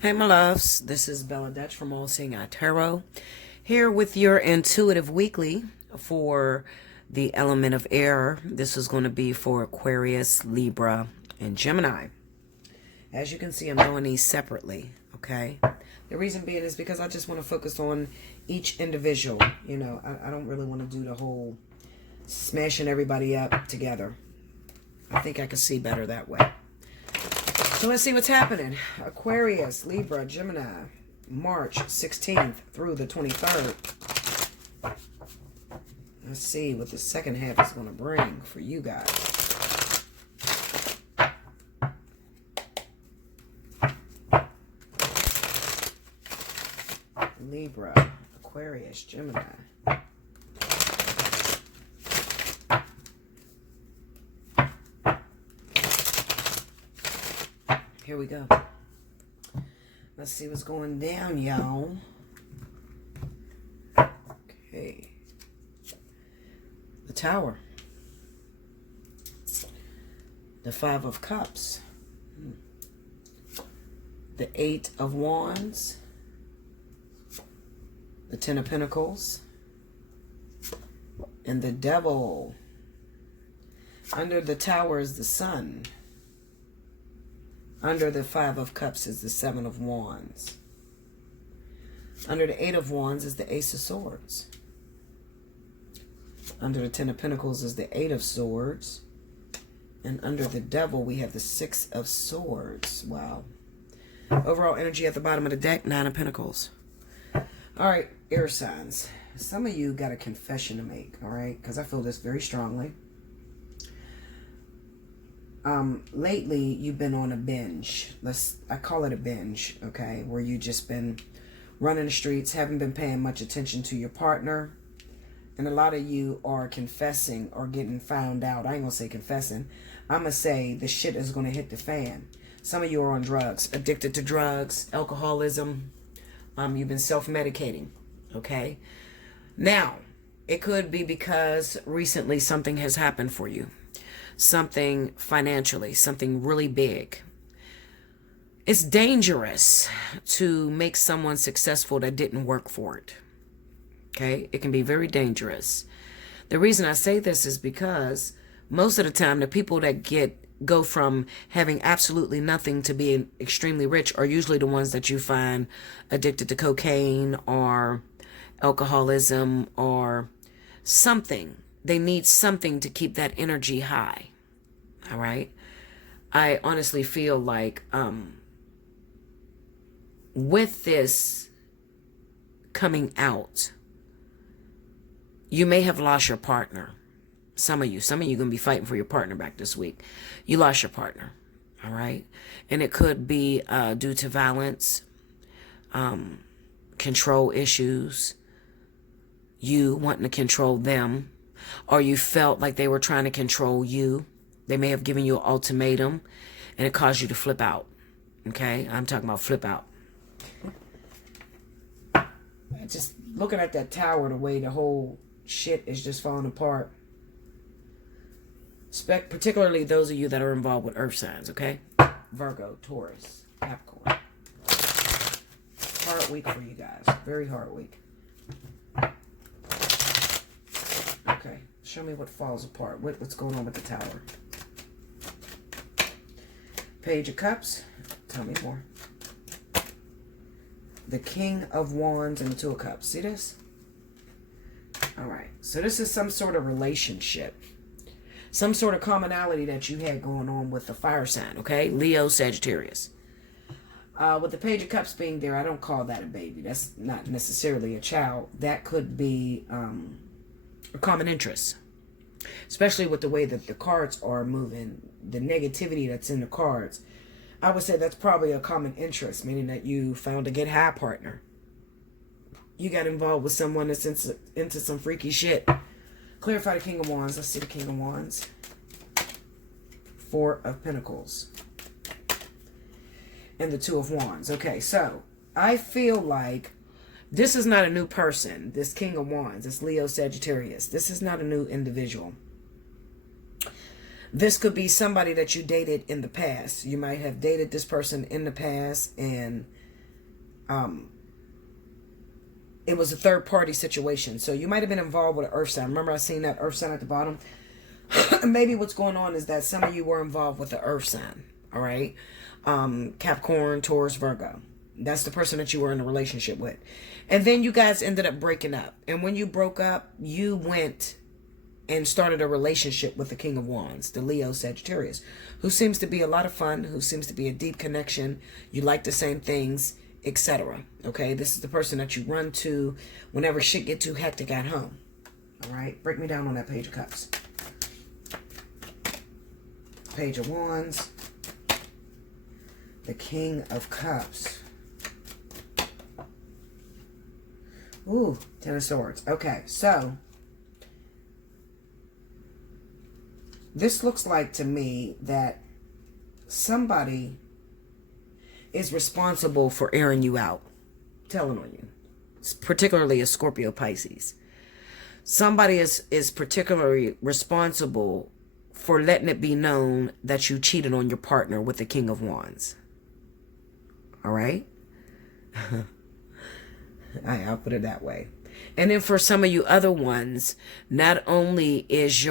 Hey, my loves. This is Bella Dutch from Allseeingeyetarot, here with your intuitive weekly for the element of air. This is going to be for Aquarius, Libra, and Gemini. As you can see, I'm doing these separately, okay? The reason being is because I just want to focus on each individual. You know, I don't really want to do the whole smashing everybody up together. I think I can see better that way. So let's see what's happening. Aquarius, Libra, Gemini, March 16th through the 23rd. Let's see what the second half is going to bring for you guys. Libra, Aquarius, Gemini. Here we go. Let's see what's going down, y'all. Okay. The Tower. The Five of Cups. The Eight of Wands. The Ten of Pentacles. And the Devil. Under the Tower is the Sun. Under the Five of Cups is the Seven of Wands. Under the Eight of Wands is the Ace of Swords. Under the Ten of Pentacles is the Eight of Swords. And under the Devil, we have the Six of Swords. Wow. Overall energy at the bottom of the deck, Nine of Pentacles. All right, air signs. Some of you got a confession to make, all right? Because I feel this very strongly. Lately you've been on a binge. I call it a binge, okay? Where you just been running the streets, haven't been paying much attention to your partner. And a lot of you are confessing or getting found out. I ain't gonna say confessing. I'm gonna say the shit is gonna hit the fan. Some of you are on drugs, addicted to drugs, alcoholism. You've been self-medicating, okay? Now, it could be because recently something has happened for you. Something financially, something really big. It's dangerous to make someone successful that didn't work for it. Okay? It can be very dangerous. The reason I say this is because most of the time the people that go from having absolutely nothing to being extremely rich are usually the ones that you find addicted to cocaine or alcoholism or something. They need something to keep that energy high. All right. I honestly feel like with this coming out, you may have lost your partner. Some of you going to be fighting for your partner back this week. You lost your partner. All right. And it could be due to violence, control issues, you wanting to control them, or you felt like they were trying to control you. They may have given you an ultimatum and it caused you to flip out. Okay? I'm talking about flip out. Just looking at that tower, the way the whole shit is just falling apart. Particularly those of you that are involved with earth signs, okay? Virgo, Taurus, Capricorn. Hard week for you guys. Very hard week. Okay, show me what falls apart. What's going on with the Tower? Page of Cups. Tell me more. The King of Wands and the Two of Cups. See this? All right. So this is some sort of relationship. Some sort of commonality that you had going on with the fire sign, okay? Leo, Sagittarius. With the Page of Cups being there, I don't call that a baby. That's not necessarily a child. That could be a common interest. Especially with the way that the cards are moving, the negativity that's in the cards. I would say that's probably a common interest, meaning that you found a get high partner. You got involved with someone that's into some freaky shit. Clarify the King of Wands. Let's see the King of Wands. Four of Pentacles. And the Two of Wands. Okay, so I feel like this is not a new person. This King of Wands, this Leo Sagittarius. This is not a new individual. This could be somebody that you dated in the past. You might have dated this person in the past and It was a third party situation. So you might have been involved with an earth sign. Remember I seen that earth sign at the bottom? Maybe what's going on is that some of you were involved with the earth sign. All right. Capricorn, Taurus, Virgo. That's the person that you were in a relationship with. And then you guys ended up breaking up. And when you broke up, you went and started a relationship with the King of Wands, the Leo Sagittarius, who seems to be a lot of fun, who seems to be a deep connection. You like the same things, etc. Okay, this is the person that you run to whenever shit get too hectic at home. All right, break me down on that Page of Cups. Page of Wands, the King of Cups. Ooh, Ten of Swords. Okay, so this looks like to me that somebody is responsible for airing you out, telling on you, particularly a Scorpio, Pisces. Somebody is particularly responsible for letting it be known that you cheated on your partner with the King of Wands. All right? I'll put it that way. And then for some of you other ones, not only is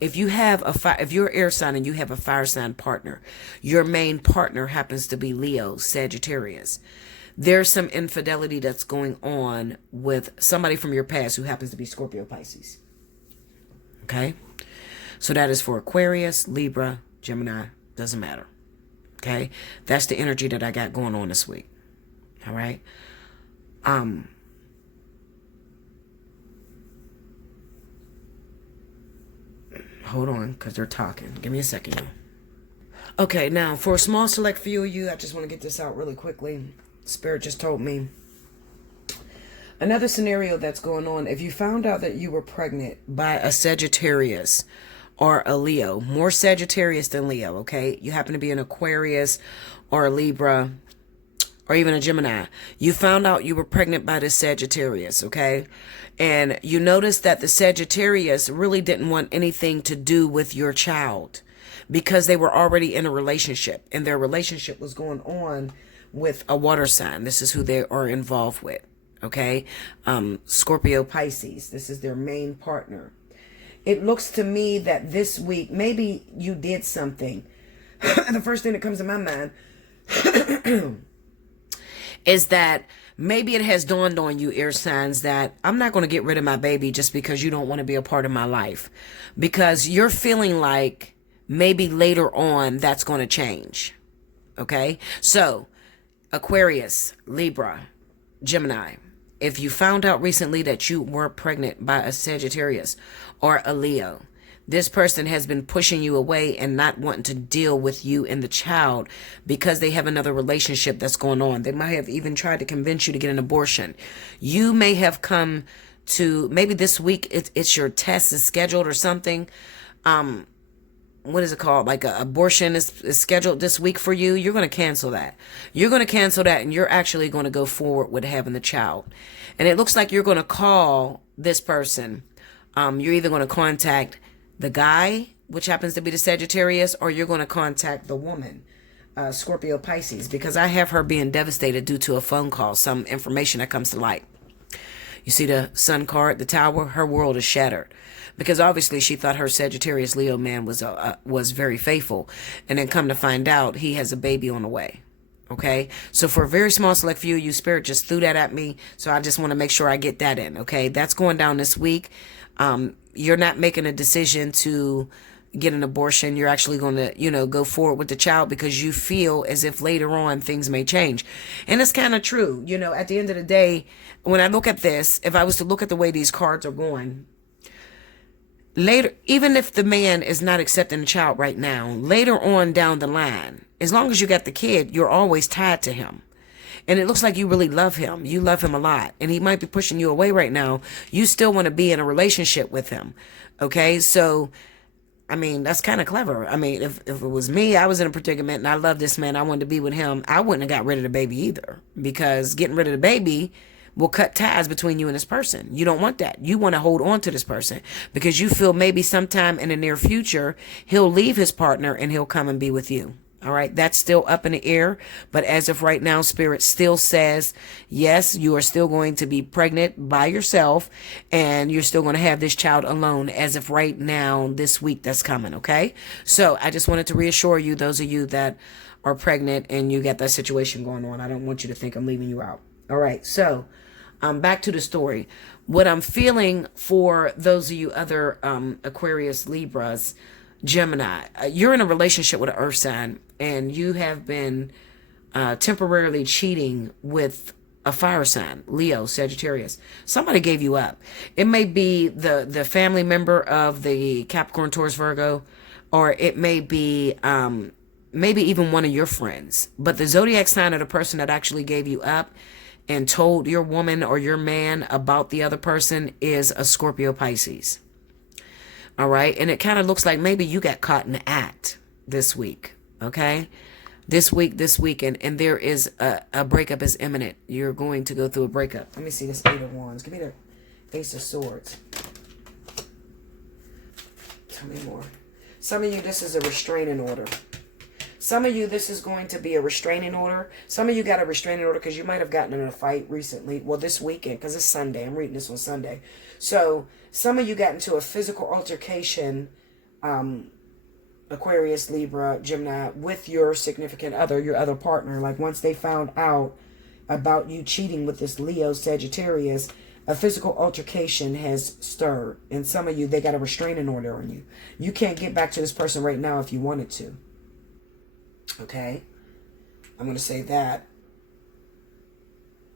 if you're air sign and you have a fire sign partner, your main partner happens to be Leo, Sagittarius. There's some infidelity that's going on with somebody from your past who happens to be Scorpio, Pisces. Okay? So that is for Aquarius, Libra, Gemini, doesn't matter. Okay? That's the energy that I got going on this week. All right? Hold on, because they're talking. Give me a second, y'all. Okay, now, for a small select few of you, I just want to get this out really quickly. Spirit just told me. Another scenario that's going on, if you found out that you were pregnant by a Sagittarius or a Leo, more Sagittarius than Leo, okay? You happen to be an Aquarius or a Libra or even a Gemini. You found out you were pregnant by the Sagittarius, okay? And you noticed that the Sagittarius really didn't want anything to do with your child because they were already in a relationship, and their relationship was going on with a water sign. This is who they are involved with, okay? Scorpio, Pisces. This is their main partner. It looks to me that this week, maybe you did something. The first thing that comes to my mind is that maybe it has dawned on you, air signs, that I'm not going to get rid of my baby just because you don't want to be a part of my life. Because you're feeling like maybe later on that's going to change. Okay? So, Aquarius, Libra, Gemini, if you found out recently that you were pregnant by a Sagittarius or a Leo, this person has been pushing you away and not wanting to deal with you and the child because they have another relationship that's going on. They might have even tried to convince you to get an abortion. You may have come to, maybe this week it's your test is scheduled or something. What is it called? Like an abortion is scheduled this week for you. You're going to cancel that. You're going to cancel that, and you're actually going to go forward with having the child. And it looks like you're going to call this person. You're either going to contact the guy, which happens to be the Sagittarius, or you're going to contact the woman, Scorpio, Pisces, because I have her being devastated due to a phone call, some information that comes to light. You see the Sun card, the Tower, her world is shattered. Because obviously she thought her Sagittarius Leo man was very faithful. And then come to find out he has a baby on the way. Okay? So for a very small select few, you Spirit just threw that at me. So I just want to make sure I get that in. Okay? That's going down this week. You're not making a decision to get an abortion. You're actually going to, go forward with the child because you feel as if later on things may change. And it's kind of true. At the end of the day, when I look at this, if I was to look at the way these cards are going, later, even if the man is not accepting the child right now, later on down the line, as long as you got the kid, you're always tied to him. And it looks like you really love him. You love him a lot. And he might be pushing you away right now. You still want to be in a relationship with him. Okay? So, that's kind of clever. If it was me, I was in a predicament and I love this man, I wanted to be with him, I wouldn't have got rid of the baby either. Because getting rid of the baby will cut ties between you and this person. You don't want that. You want to hold on to this person because you feel maybe sometime in the near future, he'll leave his partner and he'll come and be with you. All right, that's still up in the air. But as of right now, Spirit still says, yes, you are still going to be pregnant by yourself, and you're still going to have this child alone as of right now, this week that's coming. Okay. So I just wanted to reassure you, those of you that are pregnant and you got that situation going on, I don't want you to think I'm leaving you out. All right. So back to the story. What I'm feeling for those of you other Aquarius, Libras, Gemini, you're in a relationship with an earth sign, and you have been temporarily cheating with a fire sign, Leo, Sagittarius. Somebody gave you up. It may be the family member of the Capricorn, Taurus, Virgo, or it may be maybe even one of your friends. But the zodiac sign of the person that actually gave you up and told your woman or your man about the other person is a Scorpio, Pisces. All right. And it kind of looks like maybe you got caught in the act this week. Okay. This week. And there is a breakup is imminent. You're going to go through a breakup. Let me see this 8 of Wands. Give me the Ace of Swords. Tell me more. Some of you, this is a restraining order. Some of you, this is going to be a restraining order. Some of you got a restraining order because you might have gotten in a fight recently. Well, this weekend, because it's Sunday. I'm reading this on Sunday. So some of you got into a physical altercation, Aquarius, Libra, Gemini, with your significant other, your other partner. Like once they found out about you cheating with this Leo, Sagittarius, a physical altercation has stirred. And some of you, they got a restraining order on you. You can't get back to this person right now if you wanted to. Okay, I'm going to say that.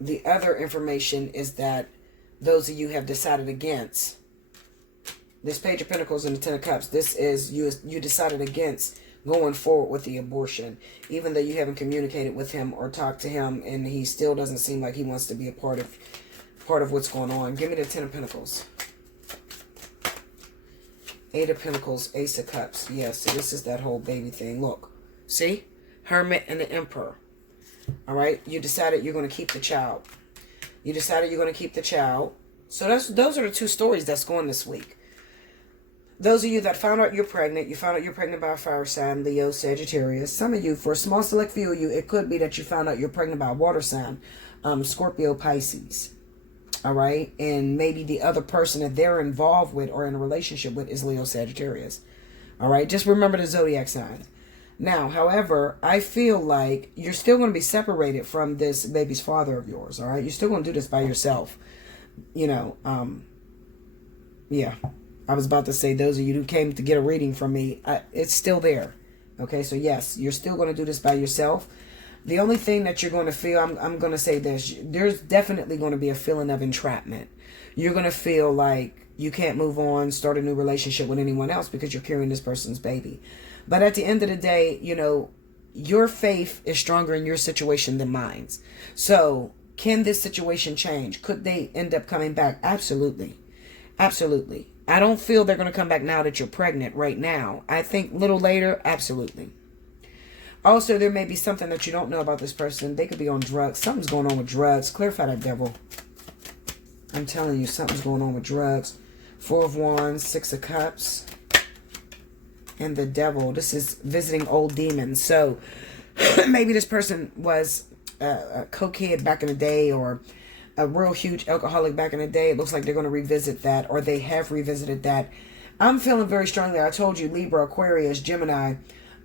The other information is that those of you have decided against this Page of Pentacles and the Ten of Cups. This is you decided against going forward with the abortion, even though you haven't communicated with him or talked to him, and he still doesn't seem like he wants to be a part of what's going on. Give me the Ten of Pentacles. 8 of Pentacles, Ace of Cups. Yes, so this is that whole baby thing. Look. See? Hermit and the Emperor. All right? You decided you're going to keep the child. You decided you're going to keep the child. So those are the two stories that's going this week. Those of you that found out you're pregnant, you found out you're pregnant by a fire sign, Leo, Sagittarius. Some of you, for a small select few of you, it could be that you found out you're pregnant by a water sign, Scorpio, Pisces. All right? And maybe the other person that they're involved with or in a relationship with is Leo, Sagittarius. All right? Just remember the zodiac signs. Now, however, I feel like you're still going to be separated from this baby's father of yours, all right? You're still going to do this by yourself. You know, yeah. I was about to say, those of you who came to get a reading from me, it's still there. Okay, so yes, you're still going to do this by yourself. The only thing that you're going to feel, I'm going to say this, there's definitely going to be a feeling of entrapment. You're going to feel like you can't move on, start a new relationship with anyone else because you're carrying this person's baby. But at the end of the day, you know, your faith is stronger in your situation than mine. So can this situation change? Could they end up coming back? Absolutely. Absolutely. I don't feel they're going to come back now that you're pregnant right now. I think a little later, absolutely. Also, there may be something that you don't know about this person. They could be on drugs. Something's going on with drugs. Clarify that, devil. I'm telling you, something's going on with drugs. 4 of Wands, 6 of Cups. And the devil. This is visiting old demons. So maybe this person was a cokehead back in the day, or a real huge alcoholic back in the day. It looks like they're going to revisit that, or they have revisited that. I'm feeling very strongly. I told you, Libra, Aquarius, Gemini.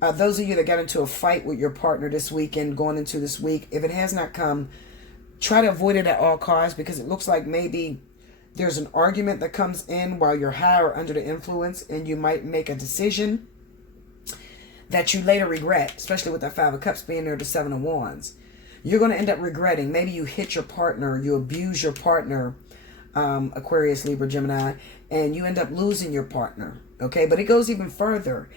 Those of you that got into a fight with your partner this weekend, going into this week, if it has not come, try to avoid it at all costs, because it looks like maybe there's an argument that comes in while you're high or under the influence, and you might make a decision that you later regret, especially with that 5 of Cups being there, the 7 of Wands. You're going to end up regretting. Maybe you hit your partner, you abuse your partner, Aquarius, Libra, Gemini, and you end up losing your partner. Okay, but it goes even further.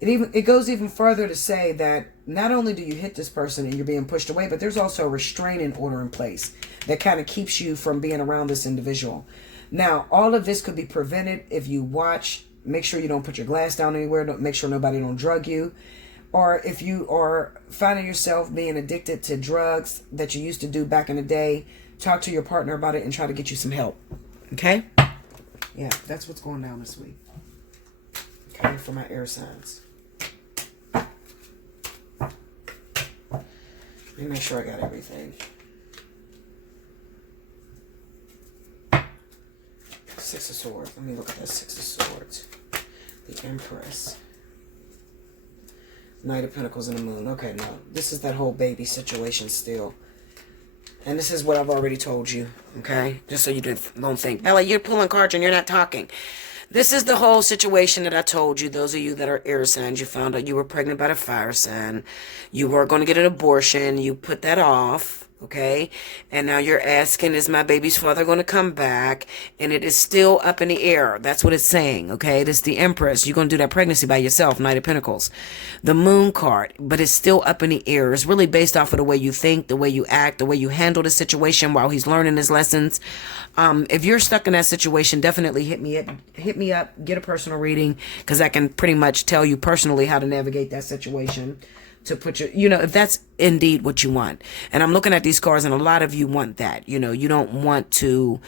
It goes even further to say that not only do you hit this person and you're being pushed away, but there's also a restraining order in place that kind of keeps you from being around this individual. Now, all of this could be prevented if you watch. Make sure you don't put your glass down anywhere. Don't make sure nobody don't drug you. Or if you are finding yourself being addicted to drugs that you used to do back in the day, talk to your partner about it and try to get you some help. Okay? Yeah, that's what's going down this week. Okay, for my air signs. Let me make sure I got everything. Six of Swords. Let me look at that Six of Swords. The Empress. Knight of Pentacles and the Moon. Okay, no. This is that whole baby situation still. And this is what I've already told you. Okay? Just so you don't think, Ella, you're pulling cards and you're not talking. This is the whole situation that I told you. Those of you that are air signs, you found out you were pregnant by a fire sign. You were going to get an abortion. You put that off. Okay, and now you're asking, is my baby's father going to come back? And it is still up in the air. That's what it's saying. Okay, this is the Empress. You're going to do that pregnancy by yourself, Knight of Pentacles. The Moon card, but it's still up in the air. It's really based off of the way you think, the way you act, the way you handle the situation while he's learning his lessons. If you're stuck in that situation, definitely hit me up, get a personal reading, because I can pretty much tell you personally how to navigate that situation. To put your, if that's indeed what you want. And I'm looking at these cards, and a lot of you want that. You don't want to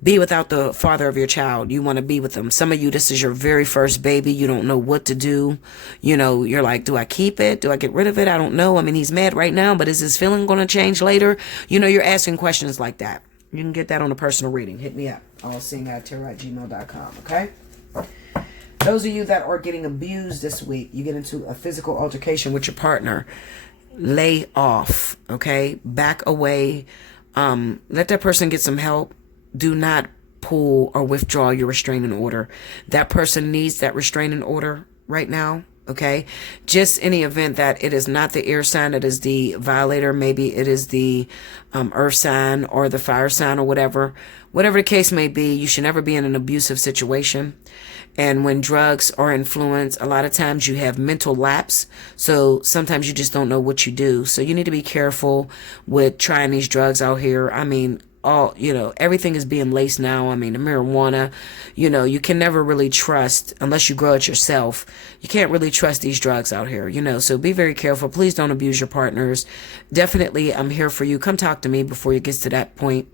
be without the father of your child. You want to be with them. Some of you, this is your very first baby. You don't know what to do. You're like, do I keep it? Do I get rid of it? I don't know. I mean, he's mad right now, but is his feeling going to change later? You're asking questions like that. You can get that on a personal reading. Hit me up. Allseeingeyetarot@gmail.com. Okay? Those of you that are getting abused this week, you get into a physical altercation with your partner, lay off, okay? Back away. Let that person get some help. Do not pull or withdraw your restraining order. That person needs that restraining order right now, okay? Just in the event that it is not the air sign that is the violator, maybe it is the earth sign or the fire sign or whatever. Whatever the case may be, you should never be in an abusive situation. And when drugs are influenced, a lot of times you have mental lapse. So sometimes you just don't know what you do. So you need to be careful with trying these drugs out here. I mean, everything is being laced now. I mean, the marijuana, you can never really trust unless you grow it yourself. You can't really trust these drugs out here, so be very careful. Please don't abuse your partners. Definitely, I'm here for you. Come talk to me before it gets to that point.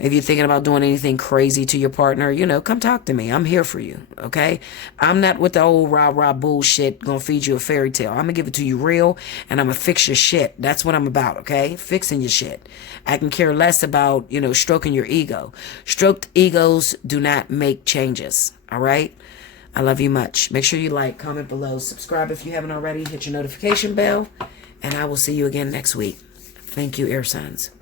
If you're thinking about doing anything crazy to your partner, come talk to me. I'm here for you, okay? I'm not with the old rah-rah bullshit, gonna feed you a fairy tale. I'm gonna give it to you real, and I'm gonna fix your shit. That's what I'm about, okay? Fixing your shit. I can care less about, stroking your ego. Stroked egos do not make changes, all right? I love you much. Make sure you like, comment below, subscribe if you haven't already, hit your notification bell, and I will see you again next week. Thank you, air signs.